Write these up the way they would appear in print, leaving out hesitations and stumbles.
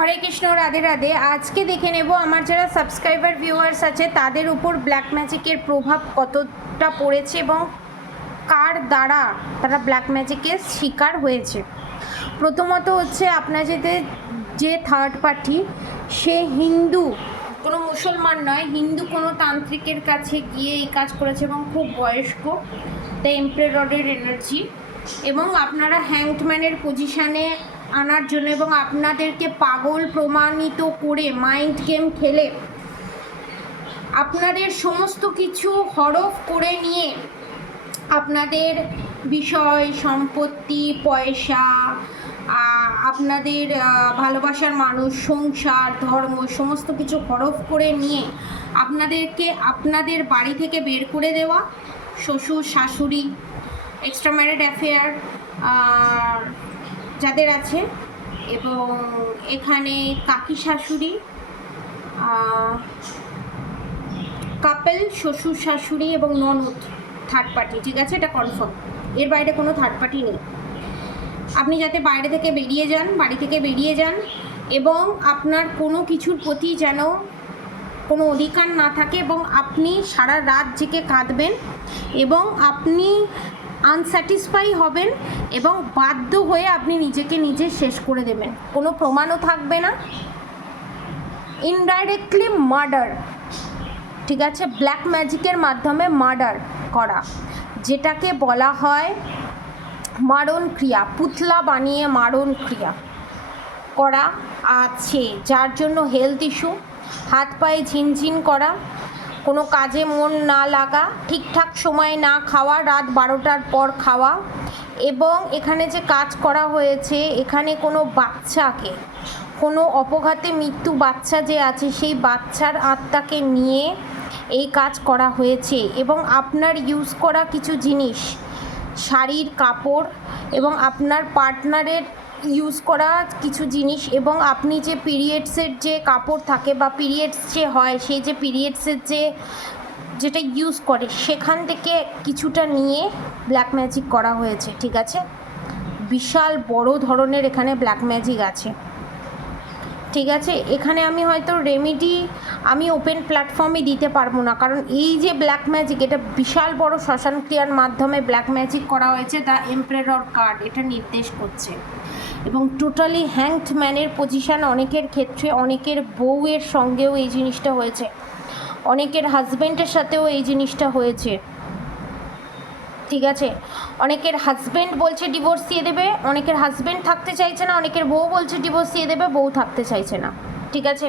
হরে কৃষ্ণ, রাধে রাধে। আজকে দেখে নেব আমার যারা সাবস্ক্রাইবার ভিউয়ার্স আছে তাদের উপর ব্ল্যাক ম্যাজিকের প্রভাব কতটা পড়েছে এবং কার দ্বারা তারা ব্ল্যাক ম্যাজিকের শিকার হয়েছে। প্রথমত হচ্ছে আপনার যে থার্ড পার্টি, সে হিন্দু, কোনো মুসলমান নয়, হিন্দু কোনো তান্ত্রিকের কাছে গিয়ে এই কাজ করেছে এবং খুব বয়স্ক, দ্য এম্পারারের এনার্জি, এবং আপনারা হ্যাংডম্যানের পজিশানে আনার জন্য এবং আপনাদেরকে পাগল প্রমাণিত করে মাইন্ড গেম খেলে আপনাদের সমস্ত কিছু হরফ করে নিয়ে আপনাদের বিষয়, সম্পত্তি, পয়সা, আপনাদের ভালোবাসার মানুষ, সংসার, ধর্ম সমস্ত কিছু হরফ করে নিয়ে আপনাদেরকে আপনাদের বাড়ি থেকে বের করে দেওয়া, শ্বশুর শাশুড়ি, এক্সট্রা ম্যারিড অ্যাফেয়ার যাদের আছে, এবং এখানে কাকি শাশুড়ি, কাপল, শ্বশুর শাশুড়ি এবং ননদ থার্ড পার্টি, ঠিক আছে, এটা কনফার্ম। এর বাইরে কোনো থার্ড পার্টি নেই। আপনি যাতে বাইরে থেকে বেরিয়ে যান, বাড়ি থেকে বেরিয়ে যান, এবং আপনার কোনো কিছুর প্রতি যেন কোনো অধিকার না থাকে এবং আপনি সারা রাত জেগে কাঁদবেন এবং আপনি আনস্যাটিসফাই হবেন এবং বাধ্য হয়ে আপনি নিজেকে নিজে শেষ করে দেবেন। কোনো প্রমাণও থাকবে না। ইনডাইরেক্টলি মার্ডার, ঠিক আছে, ব্ল্যাক ম্যাজিকের মাধ্যমে মার্ডার করা, যেটাকে বলা হয় মারণ ক্রিয়া, পুতলা বানিয়ে মারণ ক্রিয়া করা আছে, যার জন্য হেলথ ইস্যু, হাত পায়ে ঝিনঝিন করা, কোনো কাজে মন না লাগা, ঠিকঠাক সময়ে না খাওয়া, রাত 12টার পর খাওয়া, এবং এখানে যে কাজ করা হয়েছে, এখানে কোনো বাচ্চাকে, কোনো অপঘাতে মৃত্যু বাচ্চা যে আছে সেই বাচ্চার আত্মাকে নিয়ে এই কাজ করা হয়েছে, এবং আপনার ইউজ করা কিছু জিনিস, শাড়ির কাপড় এবং আপনার পার্টনারের ইউজ করা কিছু জিনিস, এবং আপনি যে পিরিয়ডসের যে কাপড় থাকে বা পিরিয়ডস যে হয় সেই যে পিরিয়ডসের যেটা ইউজ করে সেখান থেকে কিছুটা নিয়ে ব্ল্যাক ম্যাজিক করা হয়েছে, ঠিক আছে। বিশাল বড় ধরনের এখানে ব্ল্যাক ম্যাজিক আছে, ঠিক আছে। এখানে আমি হয়তো রেমেডি আমি ওপেন প্ল্যাটফর্মে দিতে পারবো না, কারণ এই যে ব্ল্যাক ম্যাজিক, এটা বিশাল বড় শ্মশান ক্রিয়ার মাধ্যমে ব্ল্যাক ম্যাজিক করা হয়েছে, দ্য এম্পারার কার্ড এটা নির্দেশ করছে, এবং টোটালি হ্যাংড ম্যানের পজিশান। অনেকের ক্ষেত্রে অনেকের বউয়ের সঙ্গেও এই জিনিসটা হয়েছে, অনেকের হাজব্যান্ডের সাথেও এই জিনিসটা হয়েছে, ঠিক আছে। অনেকের হাজব্যান্ড বলছে ডিভোর্স দিয়ে দেবে, অনেকের হাজব্যান্ড থাকতে চাইছে না, অনেকের বউ বলছে ডিভোর্স দিয়ে দেবে, বউ থাকতে চাইছে না, ঠিক আছে।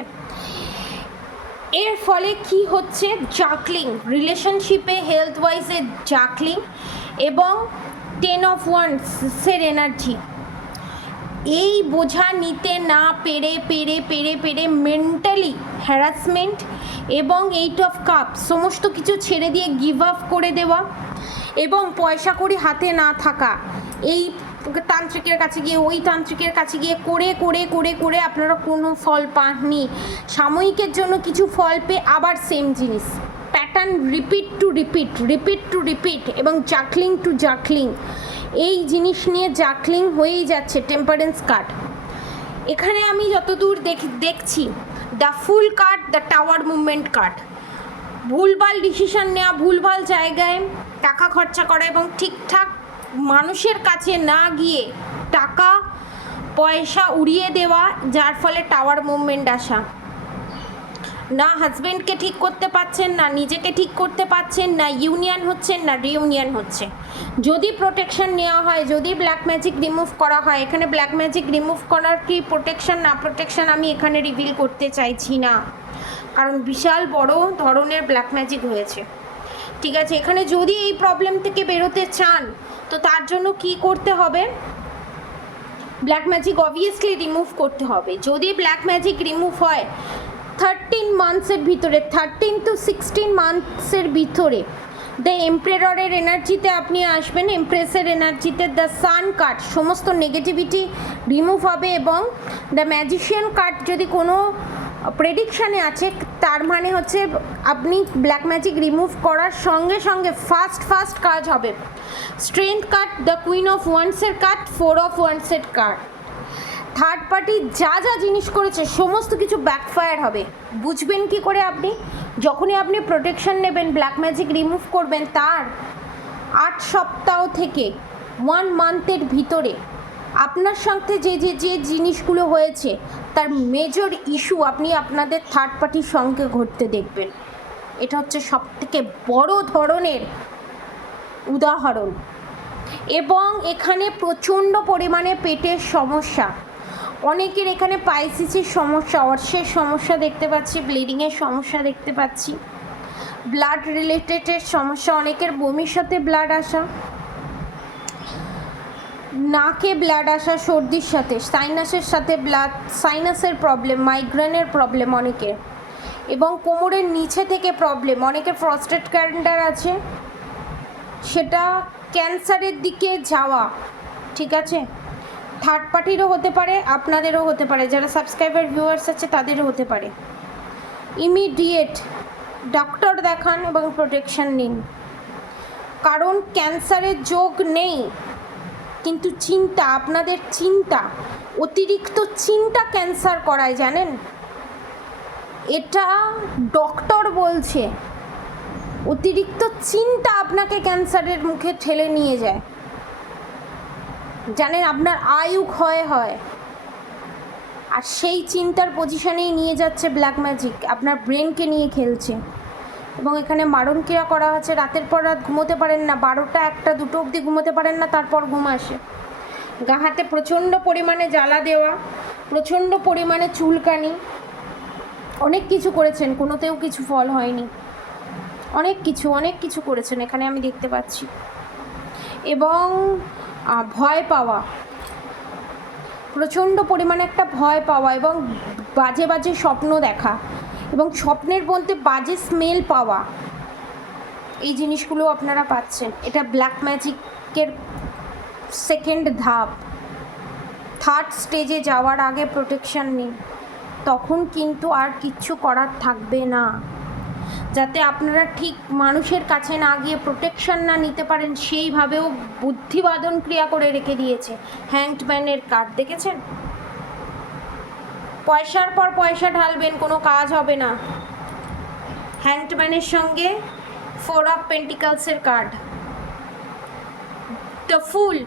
এর ফলে কি হচ্ছে, জাকলিং, রিলেশনশিপে হেলথ ওয়াইজে জাকলিং, এবং 10 অফ ওয়ান্ডসের এনার্জি, এই বোঝা নিতে না পেরে মেন্টালি হ্যারাসমেন্ট, এবং 8 অফ কাপ, সমস্ত কিছু ছেড়ে দিয়ে গিভ আপ করে দেওয়া, এবং পয়সা কড়ি হাতে না থাকা, এই তান্ত্রিকের কাছে গিয়ে ওই তান্ত্রিকের কাছে গিয়ে করে আপনারা কোনো ফল পাননি, সাময়িকের জন্য কিছু ফল পেয়ে আবার সেম জিনিস, প্যাটার্ন রিপিট টু রিপিট, এবং জাকলিং টু জাকলিং, এই জিনিস নিয়ে জাকলিং হয়েই যাচ্ছে। টেম্পারেন্স কার্ড এখানে আমি যতদূর দেখছি, the fool card, the tower movement card, ভুলভাল ডিসিশন নেওয়া, ভুলভাল জায়গায় টাকা খরচা করা এবং ঠিকঠাক মানুষের কাছে না গিয়ে টাকা পয়সা উড়িয়ে দেওয়া, যার ফলে টাওয়ার মুভমেন্ট আসা। না হাজব্যান্ডকে ঠিক করতে পারছেন, না নিজেকে ঠিক করতে পারছেন, না ইউনিয়ন হচ্ছেন, না রিউনিয়ন হচ্ছে। যদি প্রোটেকশন নেওয়া হয়, যদি ব্ল্যাক ম্যাজিক রিমুভ করা হয়, এখানে ব্ল্যাক ম্যাজিক রিমুভ করার কি প্রোটেকশন না প্রোটেকশন আমি এখানে রিভিল করতে চাইছি না, কারণ বিশাল বড় ধরনের ব্ল্যাক ম্যাজিক হয়েছে, ঠিক আছে। এখানে যদি এই প্রবলেম থেকে বেরোতে চান তো তার জন্য কি করতে হবে, ব্ল্যাক ম্যাজিক অবভিয়াসলি রিমুভ করতে হবে। যদি ব্ল্যাক ম্যাজিক রিমুভ হয় 13 মান্থসের ভিতরে, 13 to 16 মান্থসের ভিতরে দ্য এম্পারারের এনার্জিতে আপনি আসবেন, এমপ্রেসের এনার্জিতে, দ্য সান কার্ড, সমস্ত নেগেটিভিটি রিমুভ হবে, এবং দ্য ম্যাজিশিয়ান কার্ড যদি কোনো প্রেডিকশানে আছে তার মানে হচ্ছে আপনি ব্ল্যাক ম্যাজিক রিমুভ করার সঙ্গে সঙ্গে ফাস্ট কাজ হবে। Strength card, the queen of ওয়ান্ডসের কার্ড, 4 অফ ওয়ান্ডসের কার্ড, থার্ড পার্টি যা যা জিনিস করেছে সমস্ত কিছু ব্যাকফায়ার হবে। বুঝবেন কি করে আপনি? যখনই আপনি প্রোটেকশন নেবেন, ব্ল্যাক ম্যাজিক রিমুভ করবেন, তার 8 সপ্তাহ থেকে 1 মান্থের ভিতরে আপনার সাথে যে যে যে জিনিসগুলো হয়েছে তার মেজর ইস্যু আপনি আপনাদের থার্ড পার্টির সঙ্গে ঘটতে দেখবেন। এটা হচ্ছে সবথেকে বড় ধরনের উদাহরণ। এবং এখানে প্রচণ্ড পরিমাণে পেটের সমস্যা, অনেকের এখানে পাইসিসের সমস্যা, অর্শের সমস্যা দেখতে পাচ্ছি, ব্লিডিংয়ের সমস্যা দেখতে পাচ্ছি, ব্লাড রিলেটেডের সমস্যা, অনেকের বমির সাথে ব্লাড আসা, নাকে ব্লাড আসা, সর্দির সাথে, সাইনাসের সাথে ব্লাড, সাইনাসের প্রবলেম, মাইগ্রেনের প্রবলেম অনেকের, এবং কোমরের নিচে থেকে প্রবলেম, অনেকের প্রস্টেট ক্যান্সার আছে, সেটা ক্যান্সারের দিকে যাওয়া। ঠিক আছে, থার্ড পার্টিরও হতে পারে, আপনাদেরও হতে পারে, যারা সাবস্ক্রাইবার ভিউয়ার্স আছে তাদেরও হতে পারে। ইমিডিয়েট ডক্টর দেখান এবং প্রোটেকশন নিন, কারণ ক্যান্সারের যোগ নেই, কিন্তু চিন্তা, আপনাদের চিন্তা, অতিরিক্ত চিন্তা ক্যান্সার করায়, জানেন? এটা ডক্টর বলছে, অতিরিক্ত চিন্তা আপনাকে ক্যান্সারের মুখে ঠেলে নিয়ে যায়, জানেন? আপনার আয়ু ক্ষয় হয়, আর সেই চিন্তার পজিশনেই নিয়ে যাচ্ছে ব্ল্যাক ম্যাজিক, আপনার ব্রেনকে নিয়ে খেলছে। এবং এখানে মারণ ক্রিয়া করা হচ্ছে, রাতের পর রাত ঘুমোতে পারেন না, 12টা 1টা 2টো অবধি ঘুমোতে পারেন না, তারপর ঘুম আসে। গা হাতে প্রচণ্ড পরিমাণে জ্বালা দেওয়া, প্রচণ্ড পরিমাণে চুলকানি, অনেক কিছু করেছেন, কোনোতেও কিছু ফল হয়নি, অনেক কিছু করেছেন এখানে আমি দেখতে পাচ্ছি। এবং ভয় পাওয়া, প্রচণ্ড পরিমাণে একটা ভয় পাওয়া, এবং বাজে বাজে স্বপ্ন দেখা, এবং স্বপ্নের মধ্যে বাজে স্মেল পাওয়া, এই জিনিসগুলো আপনারা পাচ্ছেন। এটা ব্ল্যাক ম্যাজিকের সেকেন্ড ধাপ। থার্ড স্টেজে যাওয়ার আগে প্রোটেকশন নিন, তখন কিন্তু আর কিচ্ছু করার থাকবে না। যাতে আপনারা ঠিক মানুষের কাছে না গিয়ে প্রোটেকশন না নিতে পারেন, সেইভাবেও বুদ্ধিবাদন ক্রিয়া করে রেখে দিয়েছে। হ্যাংডম্যানের কার্ড দেখেছেন? পয়সার পর পয়সা ঢালবেন, কোনো কাজ হবে না। হ্যাংডম্যানের সঙ্গে 4 অফ পেন্টিকলসের card, the fool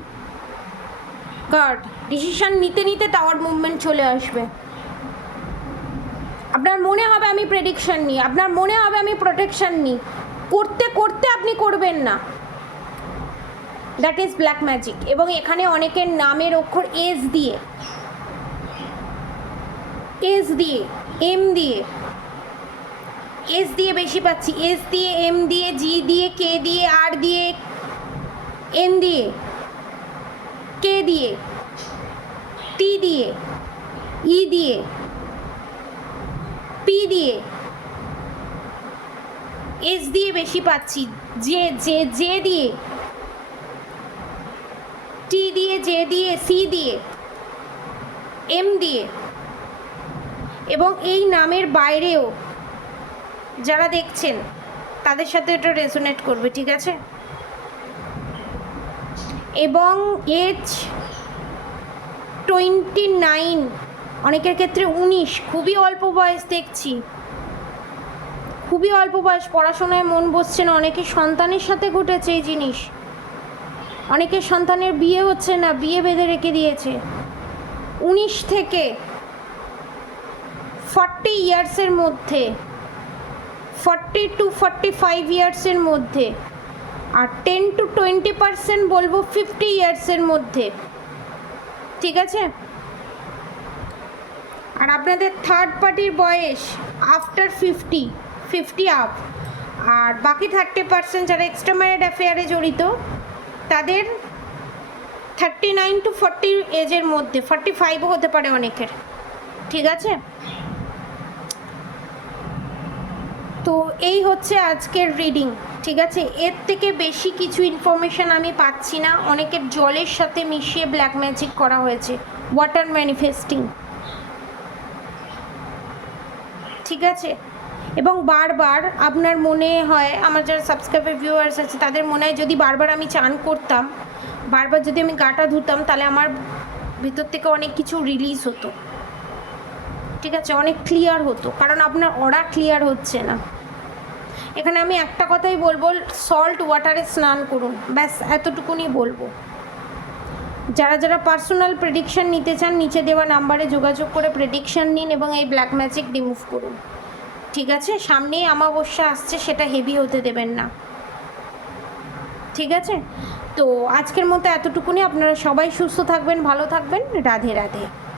card. Decision নিতে নিতে টাওয়ার মুভমেন্ট চলে আসবে। আপনার মনে হবে আমি প্রেডিকশন নিই, আপনার মনে হবে আমি প্রোটেকশন নিই, করতে করতে আপনি করবেন না। That is black magic. এবং এখানে অনেকের নামের অক্ষর এস দিয়ে, এম দিয়ে, এস দিয়ে বেশি পাচ্ছি, এস দিয়ে, এম দিয়ে, জি দিয়ে, কে দিয়ে, আর দিয়ে, এন দিয়ে, কে দিয়ে, টি দিয়ে, ই দিয়ে, পি দিয়ে, এস দিয়ে বেশি পাচ্ছি, জে দিয়ে, টি দিয়ে, জে দিয়ে, সি দিয়ে, এম দিয়ে। এবং এই নামের বাইরেও যারা দেখছেন তাদের সাথে এটা রেজোনেট করবে, ঠিক আছে? এবং এজ 29, অনেকের ক্ষেত্রে 19, খুবই অল্প বয়স দেখছি, খুবই অল্প বয়স, পড়াশোনায় মন বসছে না। অনেকের সন্তানের সাথে ঘটেছে এই জিনিস, অনেকের সন্তানের বিয়ে হচ্ছে না, বিয়ে বেঁধে রেখে দিয়েছে। 19 থেকে 40 ইয়ার্সের মধ্যে, 40 to 45 ইয়ার্সের মধ্যে, আর 10 to 20% বলবো 50 ইয়ার্সের মধ্যে, ঠিক আছে? আর আপনাদের থার্ড পার্টির বয়স আফটার 50 আপ, আর বাকি 30% যারা এক্সট্রা ম্যারিড অ্যাফেয়ারে জড়িত তাদের 39 to 40 এজের মধ্যে, 45ও হতে পারে অনেকের, ঠিক আছে? তো এই হচ্ছে আজকের রিডিং, ঠিক আছে? এর থেকে বেশি কিছু ইনফরমেশান আমি পাচ্ছি না। অনেকের জলের সাথে মিশিয়ে ব্ল্যাক ম্যাজিক করা হয়েছে, ওয়াটার ম্যানিফেস্টিং, ঠিক আছে? এবং বারবার আপনার মনে হয়, আমার যারা সাবস্ক্রাইবার ভিউয়ার্স আছে তাদের মনে হয় যদি বারবার আমি চান করতাম, বারবার যদি আমি গাটা ধুতাম, তাহলে আমার ভিতর থেকে অনেক কিছু রিলিজ হতো, ঠিক আছে, অনেক ক্লিয়ার হতো, কারণ আপনার অরা ক্লিয়ার হচ্ছে না। এখানে আমি একটা কথাই বলবো, সল্ট ওয়াটারে স্নান করুন, ব্যাস এতটুকুনি বলবো। যারা যারা পার্সোনাল প্রেডিকশান নিতে চান নিচে দেওয়া নাম্বারে যোগাযোগ করে প্রেডিকশান নিন এবং এই ব্ল্যাক ম্যাজিক রিমুভ করুন, ঠিক আছে। সামনেই অমাবস্যা আসছে, সেটা হেভি হতে দেবেন না, ঠিক আছে। তো আজকের মতো এতটুকুনি, আপনারা সবাই সুস্থ থাকবেন, ভালো থাকবেন, রাধে রাধে।